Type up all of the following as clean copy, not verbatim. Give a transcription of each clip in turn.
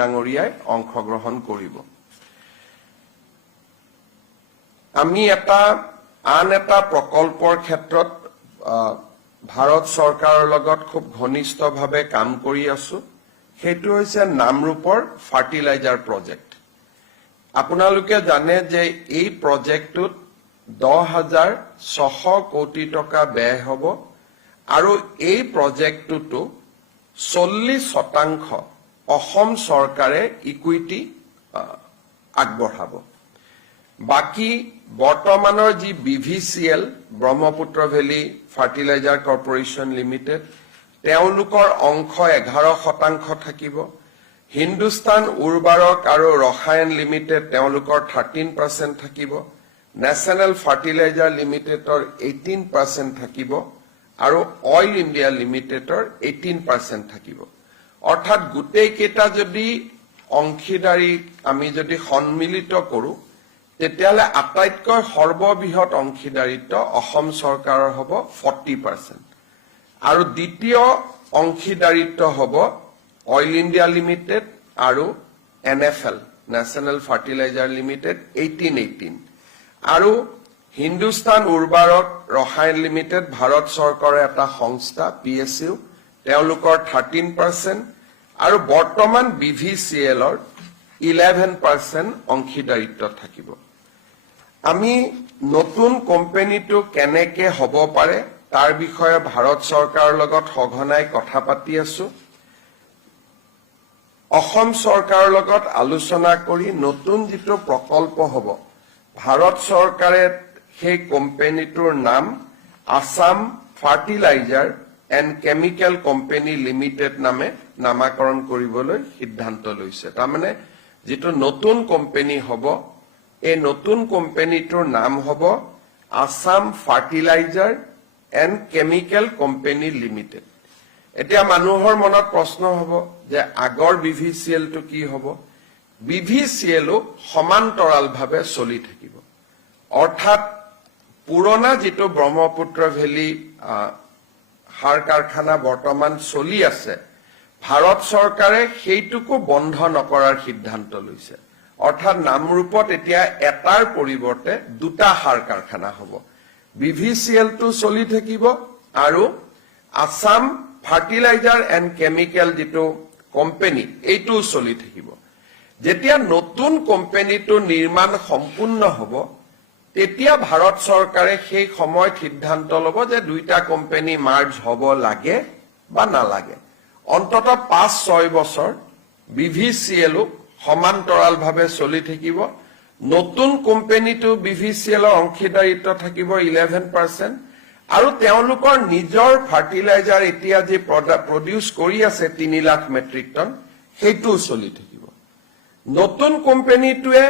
ডাঙৰীয়াই অংশগ্ৰহণ কৰিব। আমি আন এটা প্ৰকল্পৰ ক্ষেত্ৰত ভাৰত চৰকাৰৰ লগত খুব ঘনিষ্ঠভাৱে কাম কৰি আছো। সেইটো হৈছে নামৰূপৰ ফাৰ্টিলাইজাৰ প্ৰজেক্ট। আপোনালোকে জানে যে এই প্ৰজেক্টটোত 10,600 কোটি টকা ব্যয় হ'ব আৰু এই প্ৰজেক্টটো 40% অসম চৰকাৰে ইকুইটি আগবঢ়াব। বাকি বৰ্তমানৰ যি BVCL Brahmaputra valley fertilizer corporation limited তেওঁলোকৰ অংশ 11% থাকিব। হিন্দুস্তান উৰ্বাৰক আৰু ৰসায়ন লিমিটেড তেওঁলোকৰ 13% থাকিব। নেশ্যনেল ফাৰ্টিলাইজাৰ লিমিটেডৰ 18% থাকিব আৰু অইল ইণ্ডিয়া লিমিটেডৰ 18% থাকিব। অৰ্থাৎ গোটেই কেইটা যদি অংশীদাৰী আমি যদি সন্মিলিত কৰো তেতিয়ালে আটাইতকৈ সৰ্ববৃহৎ অংশীদাৰিত্ব অসম চৰকাৰৰ হ'ব 40% আৰু দ্বিতীয় অংশীদাৰিত্ব হ'ব অইল ইণ্ডিয়া লিমিটেড আৰু NFL নেশ্যনেল ফাৰ্টিলাইজাৰ লিমিটেড 18 আৰু হিন্দুস্তান উৰ্বাৰক ৰসায়ন লিমিটেড ভাৰত চৰকাৰৰ এটা সংস্থা PSU তেওঁলোকৰ 13% আৰু বৰ্তমান BVCLৰ 11% অংশীদাৰিত্ব থাকিব। আমি নতুন কোম্পানীটো কেনেকে হ'ব পাৰে তাৰ বিষয়ে ভাৰত চৰকাৰৰ লগত সঘনাই কথা পাতি আছো। অসম চৰকাৰৰ লগত আলোচনা কৰি নতুন যিটো প্ৰকল্প হ'ব ভাৰত চৰকাৰে সেই কোম্পানীটোৰ নাম Assam fertilizer and chemical company limited নামে নামাকৰণ কৰিবলৈ সিদ্ধান্ত লৈছে। তাৰমানে যিটো নতুন কোম্পানী হ'ব এই নতুন কোম্পানীটোৰ নাম হ'ব Assam fertilizer and chemical company limited. এতিয়া মানুহৰ মনত প্ৰশ্ন হ'ব যে আগৰ BVCLটো কি হ'ব? BVCLও সমান্তৰালভাৱে চলি থাকিব। অৰ্থাৎ পুৰণা যিটো ব্ৰহ্মপুত্ৰ ভেলী সাৰ কাৰখানা বৰ্তমান চলি আছে ভাৰত চৰকাৰে সেইটোকো বন্ধ নকৰাৰ সিদ্ধান্ত লৈছে। অৰ্থাৎ নামৰূপত এতিয়া এটাৰ পৰিৱৰ্তে দুটা সাৰ কাৰখানা হ'ব। BVCLটো চলি থাকিব আৰু আসাম ফাৰ্টিলাইজাৰ এণ্ড কেমিকেল যিটো কোম্পানী এইটোও চলি থাকিব। যেতিয়া নতুন কোম্পানীটো নিৰ্মাণ সম্পূৰ্ণ হ'ব তেতিয়া ভাৰত চৰকাৰে সেই সময়ত সিদ্ধান্ত ল'ব যে দুইটা কোম্পানী মাৰ্জ হ'ব লাগে বা নালাগে। অন্তত 5-6 বছৰ BVCLও সমান্তৰালভাৱে চলি থাকিব। নতুন কোম্পানীটো BVCLৰ অংশীদাৰিত্ব থাকিব 11% আৰু তেওঁলোকৰ নিজৰ ফাৰ্টিলাইজাৰ এতিয়া যে প্ৰডিউচ কৰি আছে 3 লাখ মেট্ৰিক টন সেইটোও চলি থাকিব। নতুন কোম্পানীটোৱে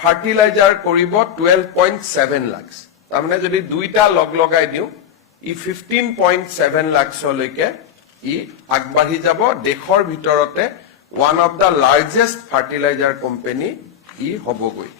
ফাৰ্টিলাইজাৰ কৰিব 12.7 লাখ। তাৰমানে যদি দুইটা লগাই দিওঁ ই 15.7 লাখলৈকে ই আগবাঢ়ি যাব। দেশৰ ভিতৰতে one of the largest fertilizer company ই হ'বগৈ।